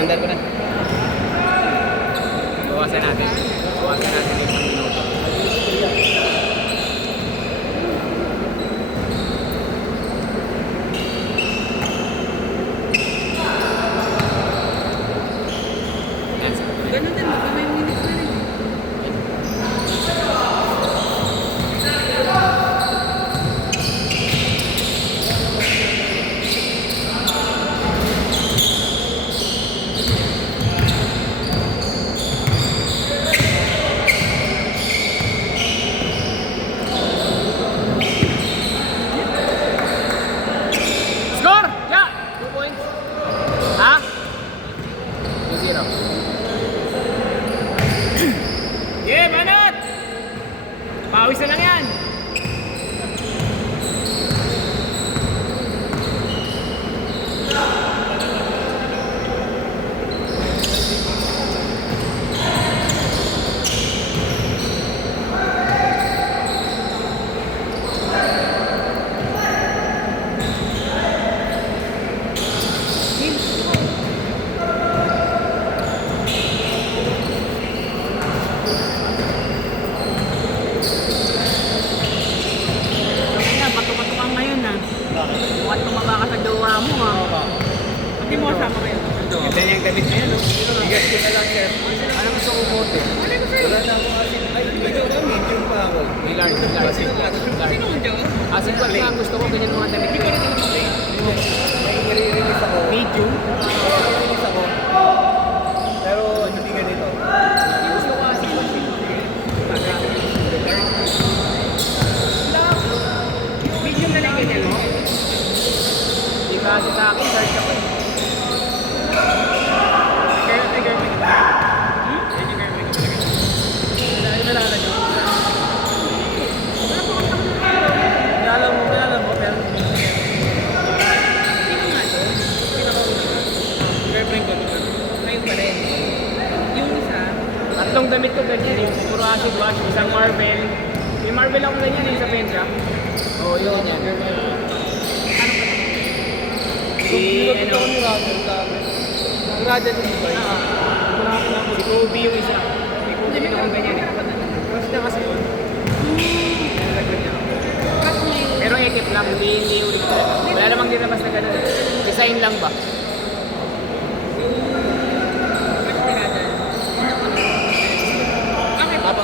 Andar ko na. Bawasan natin. Bawasan natin yung isang minuto. Yan, Ganun din, baka may minutes na rin. Score! Yeah! 2 points. Ha? 2-0. Yeah, banat! Pawis na lang yan. Bato-bato ngayon ah. Mukhang tumaba ka sa jowa mo ah. Hindi mo kasama kayo. Ganda niya yung damit niya, no? Bigas ko na lang, sir. Ano gusto ko bote? Wala na akong asin. Ay, medium pa ako. Millard. Sino ang jowa? Asin ko lang gusto ko ganyan mga damit. Hindi ko rin May nire-release ako. medium. Nire-release ako. Pero hindi ganito. Gusto ko asin. Medium na lang ganyan, no? Hindi kasi sa akin, large ako eh. Kaya may girlfriend ka ba? Yan yung girlfriend ka talaga. Nalala niyo? Kilala mo, pero Sino nga to? Girlfriend ko naman. Ngayon pa rin. Yung isa, Tatlong damit ko ganyan, yung puro acid wash, isang Marvel. Yung Marvel ako ganyan, yung sa Pentra. Oo, yun yan. ano pa to? Si, ano, ni Roger dami. Ang Roger din ba? si Kobe yung isa. Si Kobe Hindi, yung may ganyan eh. Mas na kasi yun. Pero ekip lang, hindi ulit talaga. Wala namang dinabas na gano'n. Design lang ba? Apa?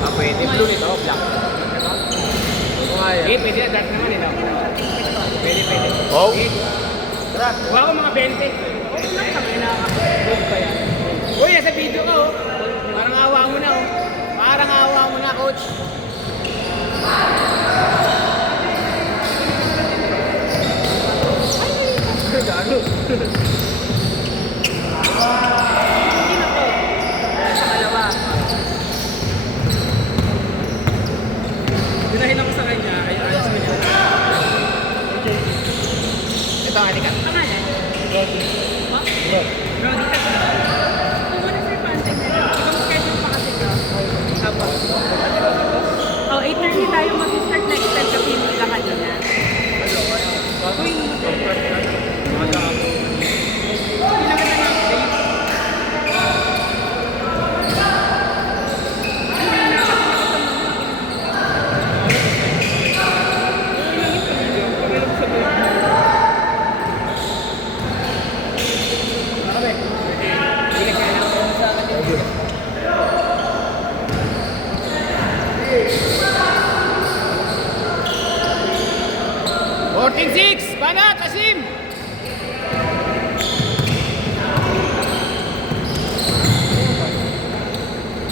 Ah, pwede. Blue nito, black. Kumaya. Eh, pwede na. Dark naman eh. No? Pwede, pwede. Oh. Eh, Tara. kuha ko mga 20. Okay lang, kami nakaka-good pa yan. Uy, nasa video ka oh. Parang awa mo na oh. Parang awa mo na, coach. Gago. Sino to? Sa kalawa. Dinahin ako sa kanya, kaya ayos ko niya. Ito, halika. Tama yan? Ha? Brody ka ba? Kung ano sir pantay na lang. Ibang schedule pa kasi ka. Apo. Oh, 8:30 tayo mag-start next time kasi hindi ka kanina. Uy, kailangan na ng update. Hindi ka kaya lang sa akin dito. Fourteen six, Banat, Asim!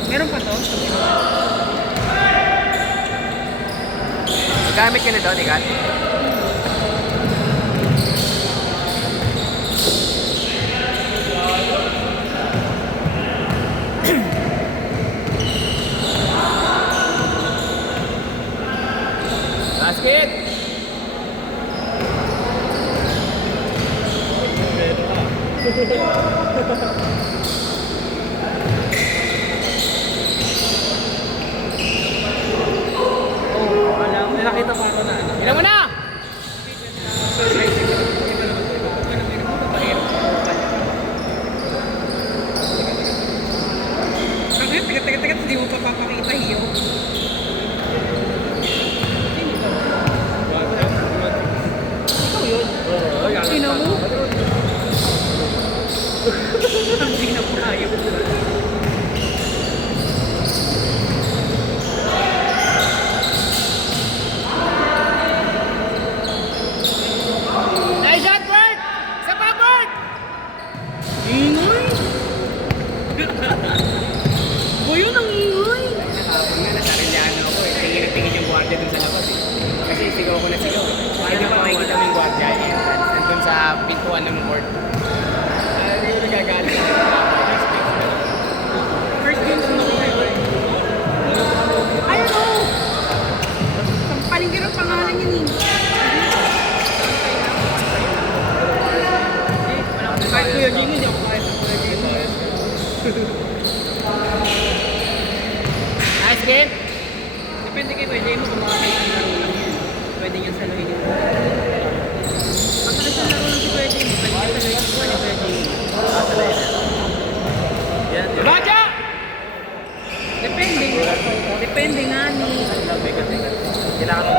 Meron pa to? Gamit ka na doon, ikat. Basket! Oh, alam. May nakita pa ako na ano. Ilan mo na! pintuan ng court. Hindi ko nagagalit. First game ko na kayo. I don't know. Paligid ang pangalan niya ni. Kahit Kuya Jing, hindi ako kahit Kuya Jing. Nice game! Depende kay Kuya Jay mo kung makakita ang laro lang yan. Pwede niya saluhin yun. Pag nagsalaro lang si Kuya Jay mo, pwede niya saluhin yung ni Kuya Jay mo. Yan, yan. Raja! Depende. Depende nga ni. Kailangan mo.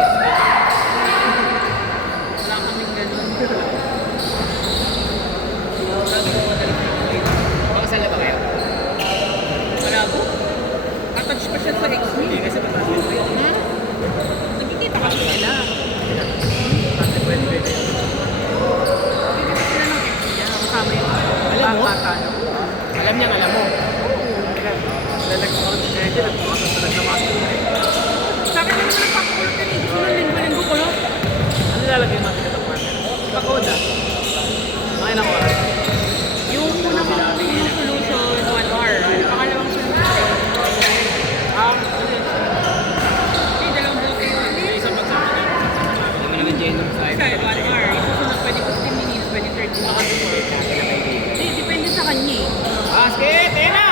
Wala kaming ganun. Pakasal na ba kayo? Wala po. Attach pa siya sa ex mo. Hindi kasi mataas yung rate. Nagkikita kasi sila. Kasi pwede. Nagkikita sila ng ex niya. Kasama yung Alam mo? bata. Alam niya, alam mo. Lalagyan ko ng credit at pumasok sa naglamasok. Sa akin naman nagpapakulot ka rin. Gusto ng linggo-linggo kulot. Ano lalagay mo sa kitang partner? Pakoda. Mga ilang oras. Yung unang solution, 1 hour. Pangalawang solution, hindi, dalawang bloke yun. Hindi, Isang pagsama na. Ano naman Jenner sa isa, 1 hour. Yung susunod, pwede 15 minutes, pwede 30 minutes. Hindi, depende sa kanya eh. Basket! Ayan na!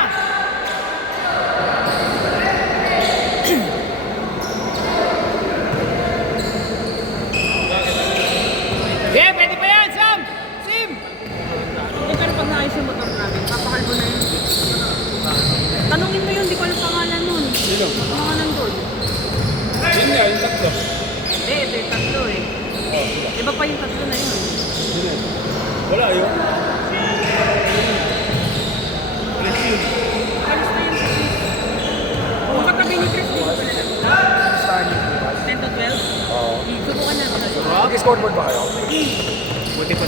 Yeah, pwede pa yan, Sam! Sim! Eh, pero pag naayos yung motor namin, papakalbo na yun. Tanungin mo yun, di ko alam pangalan nun. Sino? Pangalan doon. Yun nga, yung tatlo. Hindi, ito yung tatlo eh. Iba pa yung tatlo na yun. Wala yun. Alis na yun si Chris. Makatabi ni Chris din pala. 10 to 12? Oo. Subukan natin. Mag-scoreboard ba kayo? Buti pa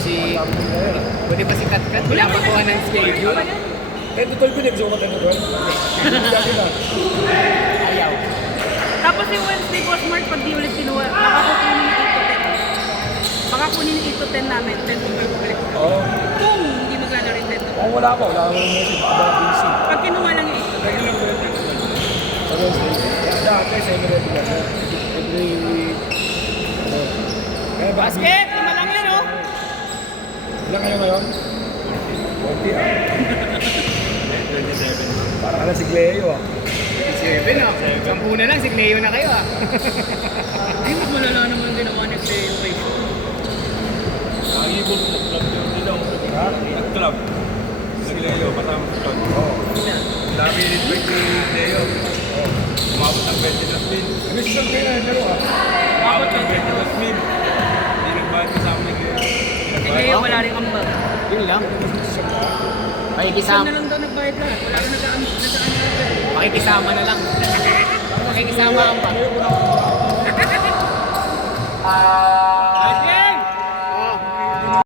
si Katkat, wala pa kuha ng schedule. 10 to 12 ko, gusto ko 10 to 12. Dati na. Ayaw. Tapos yung Wednesday Boss Mart, pag di ulit kinuha, baka kunin yung 8 to 10 namin, 10 to 12 ulit. Oo. Kung hindi maglalaro yung 10 to 12. Kung wala pa, wala akong message. Aba, busy. Pag kinuha lang yung 8 to 12. Kaya lang ko yung 10 to 12. Sa Wednesday. Dati, sa Emirate na. Every... Kaya ba? Basket! Lima lang yun, oh! Ilan kayo ngayon? 20 ah. 27. Parang ka na si Cleo ah. 7, oh. Sampu na lang, si Cleo na kayo, ah. Ay, mas malala naman ginawa ni Cleo kay Sean. Nakikipot sa club yung nila. Ha? Nag-club. Si Leo, kasama sa club. Oo. Dami in-invite ni Leo. Umabot ng 20 na spin. Mission kayo na pero ah. Umabot ng 20 na spin. Hindi nagbayad kasama ni Leo. Si Cleo wala rin ambag. Yun lang. Saan Pakikisama. na lang daw nagbayad lahat. Wala rin nagaan lahat. Pakikisama na lang. Pakikisama ang pa.